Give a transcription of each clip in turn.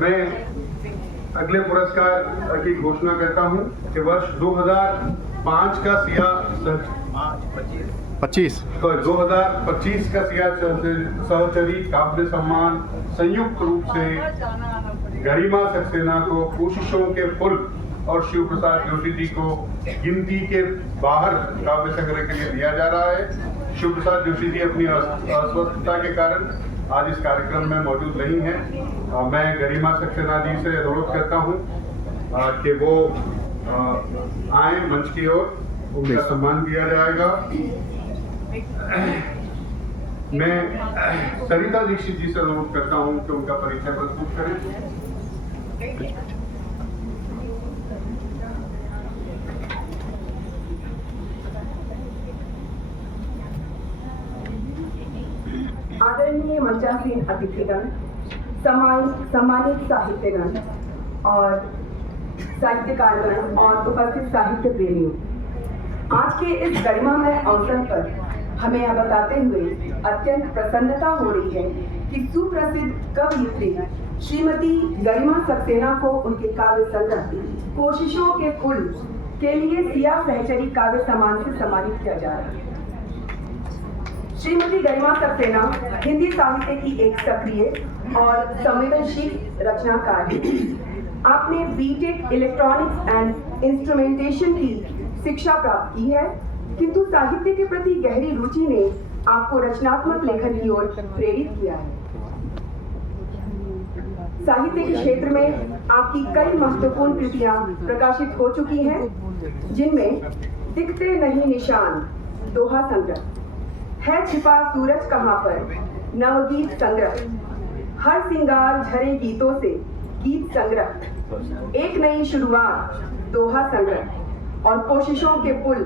मैं अगले पुरस्कार की घोषणा करता हूं कि वर्ष 2005 का सिया 2025 का सिया सहचरी काव्य सम्मान संयुक्त रूप से गरिमा सक्सेना को, कोशिशों के फुल और शिव प्रसाद जोशी जी को गिनती के बाहर काव्य संग्रह के लिए दिया जा रहा है। शिव प्रसाद जोशी जी अपनी अस्वस्थता के कारण आज इस कार्यक्रम में मौजूद नहीं है। मैं गरिमा सक्सेना जी से अनुरोध करता हूं कि वो आए मंच की ओर, उनका सम्मान किया जाएगा। मैं सरिता दीक्षित जी से अनुरोध करता हूं कि उनका परिचय प्रस्तुत करें। आदरणीय मंचासीन अतिथिगण, सम्मानित साहित्यगण और साहित्यकारगण और उपस्थित साहित्य प्रेमियों, आज के इस गरिमामय अवसर पर हमें यह बताते हुए अत्यंत प्रसन्नता हो रही है कि सुप्रसिद्ध कवयित्री श्रीमती गरिमा सक्सेना को उनके काव्य संग्रह कोशिशों के फूल के लिए सिया सहचरी काव्य सम्मान से सम्मानित किया जा रहा है। श्रीमती गरिमा सक्सेना हिंदी साहित्य की एक सक्रिय और संवेदनशील रचनाकार है। आपने बीटेक इलेक्ट्रॉनिक्स एंड इंस्ट्रूमेंटेशन की शिक्षा प्राप्त की है, किंतु साहित्य के प्रति गहरी रुचि ने आपको रचनात्मक लेखन की ओर प्रेरित किया है। साहित्य के क्षेत्र में आपकी कई महत्वपूर्ण कृतियां प्रकाशित हो चुकी हैं, जिनमें दिखते नहीं निशान दोहा संग्रह, है छिपा सूरज कहाँ पर नवगीत संग्रह, हर सिंगार झरे गीतों से गीत संग्रह, एक नई शुरुआत दोहा संग्रह और कोशिशों के पुल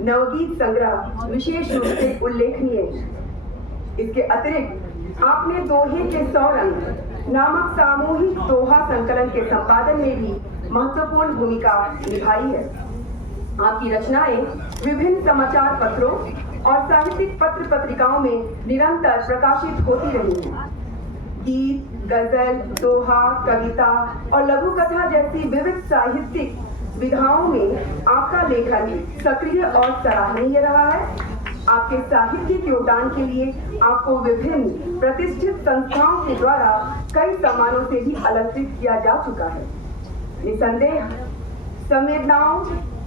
नवगीत संग्रह विशेष रूप से उल्लेखनीय। इसके अतिरिक्त आपने दोहे के 100 रंग नामक सामूहिक दोहा संकलन के संपादन में भी महत्वपूर्ण भूमिका निभाई है। आपकी रचनाएं विभिन्न समाचार पत्रों और साहित्यिक पत्र पत्रिकाओं में निरंतर प्रकाशित होती रही हैं। गीत, गजल, दोहा, कविता और लघु कथा जैसी विविध साहित्यिक विधाओं में आपका लेखन सक्रिय और सराहनीय रहा है। आपके साहित्यिक योगदान के लिए आपको विभिन्न प्रतिष्ठित संस्थाओं के द्वारा कई सम्मानों से भी अलंकृत किया जा चुका है। निसंदेह संवेदनाओं,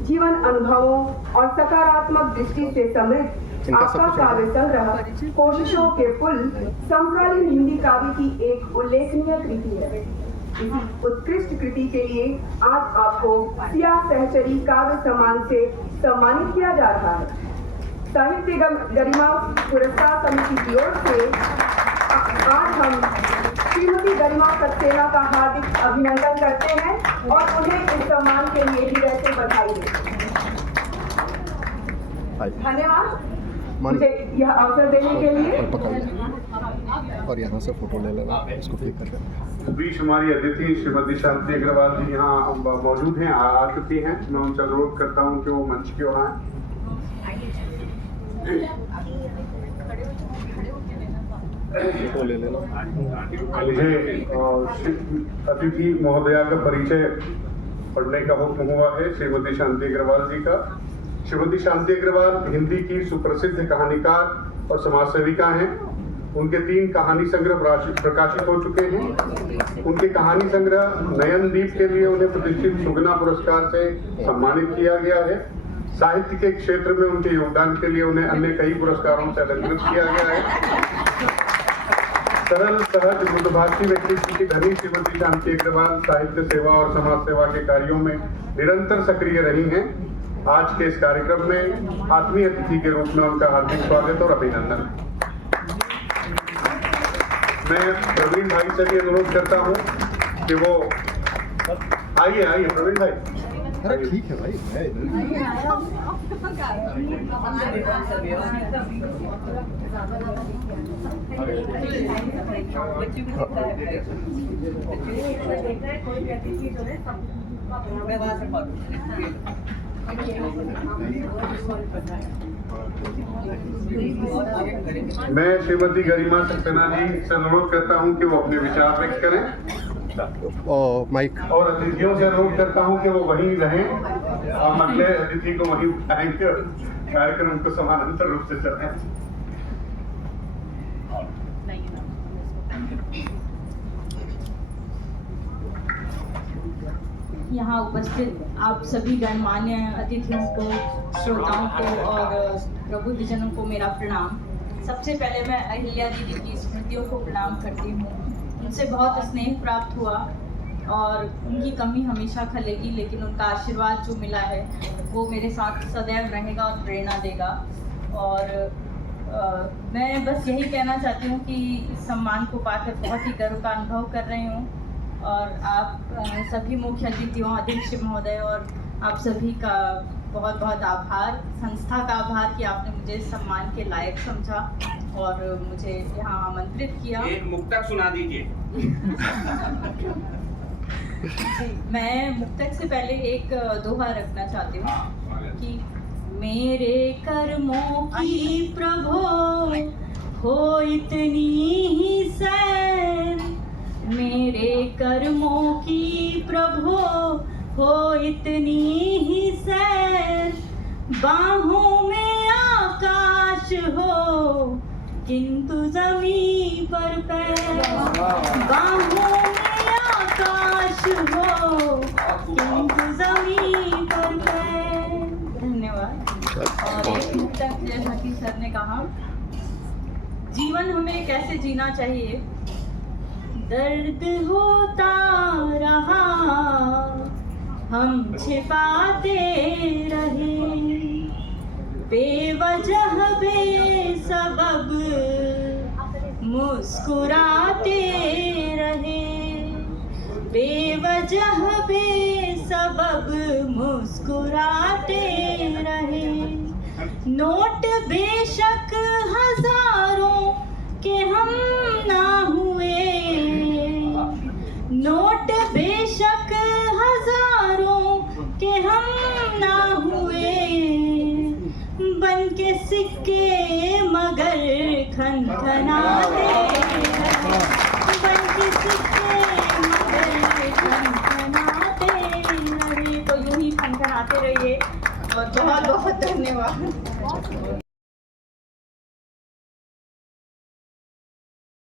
जीवन अनुभवों और सकारात्मक दृष्टि से समृद्ध आपका काव्य संग्रह कोशिशों के पुल समकालीन हिंदी काव्य की एक उल्लेखनीय कृति है। इसी उत्कृष्ट कृति के लिए आज आपको सिया सहचरी काव्य सम्मान से सम्मानित किया जा रहा है। साहित्य गरिमा पुरस्कार समिति की ओर से आज हम श्रीमती गरिमा सक्सेना का हार्दिक अभिनंदन करते हैं और उन्हें इस सम्मान के लिए हृदय से बधाई देते हैं। धन्यवाद मुझे यह अवसर देने के लिए। और यहाँ से फोटो ले लेना, इसको क्लिक करके। बीच हमारी अतिथि श्रीमती शांति अग्रवाल जी यहाँ मौजूद हैं, आ चुकी हैं। मैं उनसे अनुरोध करता हूँ कि वो मंच की ओर आए। ले लेना। मुझे अतिथि महोदया का परिचय पढ़ने का हुक्म हुआ है श्रीमती शांति अग्रवाल जी का। श्रीमती शांति अग्रवाल हिंदी की सुप्रसिद्ध कहानीकार और समाज सेविका हैं। उनके 3 कहानी संग्रह प्रकाशित हो चुके हैं। उनके कहानी संग्रह नयनदीप के लिए उन्हें प्रतिष्ठित सुगना पुरस्कार से सम्मानित किया गया है। साहित्य के क्षेत्र में उनके योगदान के लिए उन्हें अन्य कई पुरस्कारों से अलंकृत किया गया है। सरल, सहज, मृदुभाषी व्यक्तित्व की धनी श्रीमती शांति अग्रवाल साहित्य सेवा और समाज सेवा के कार्यों में निरंतर सक्रिय रही हैं। आज के इस कार्यक्रम में आत्मीय अतिथि के रूप में उनका हार्दिक स्वागत और अभिनंदन। मैं प्रवीण भाई से भी अनुरोध करता हूं कि वो आइए प्रवीण भाई। अरे ठीक है भाई, मैं श्रीमती गरिमा सक्सेना जी से अनुरोध करता हूं कि वो अपने विचार व्यक्त करें माइक और अतिथियों से अनुरोध करता हूं कि वो वहीं रहें और अगले अतिथि को वहीं उठाएंगे और कार्यक्रम को समानांतर रूप से चलाएं। यहाँ उपस्थित आप सभी गणमान्य अतिथियों को, श्रोताओं को और प्रबुद्धजनों को मेरा प्रणाम। सबसे पहले मैं अहिल्या दीदी की स्मृतियों को प्रणाम करती हूँ। उनसे बहुत स्नेह प्राप्त हुआ और उनकी कमी हमेशा खलेगी, लेकिन उनका आशीर्वाद जो मिला है वो मेरे साथ सदैव रहेगा और प्रेरणा देगा। और मैं बस यही कहना चाहती हूँ कि इस सम्मान को पाकर बहुत ही गर्व का अनुभव कर रही हूँ और आप सभी मुख्य अतिथियों, अध्यक्ष महोदय और आप सभी का बहुत बहुत आभार, संस्था का आभार कि आपने मुझे इस सम्मान के लायक समझा और मुझे यहाँ आमंत्रित किया। एक मुक्तक सुना दीजिए। मैं मुक्तक से पहले एक दोहा रखना चाहती हूँ कि मेरे कर्मों की प्रभो हो इतनी ही सैर, मेरे कर्मों की प्रभो हो इतनी ही सैर, बाहों में आकाश हो किंतु जमीन पर पैर, बाहों में आकाश हो किंतु जमीन पर पैर। धन्यवाद। और एक मुक्तक जैसा कि सर ने कहा, जीवन हमें कैसे जीना चाहिए। दर्द होता रहा हम छिपाते रहे, बेवजह बेसबब मुस्कुराते रहे, बेवजह बेसबब मुस्कुराते रहे। नोट बेशक हजारों के हम ना हुए, नोट बेशक हजारों के हम ना हुए, बन के सिक्के मगर खनखनाते रहे, बन के सिक्के मगर खनखनाते रहे। तो यूं ही खनखनाते रहिए और बहुत बहुत धन्यवाद।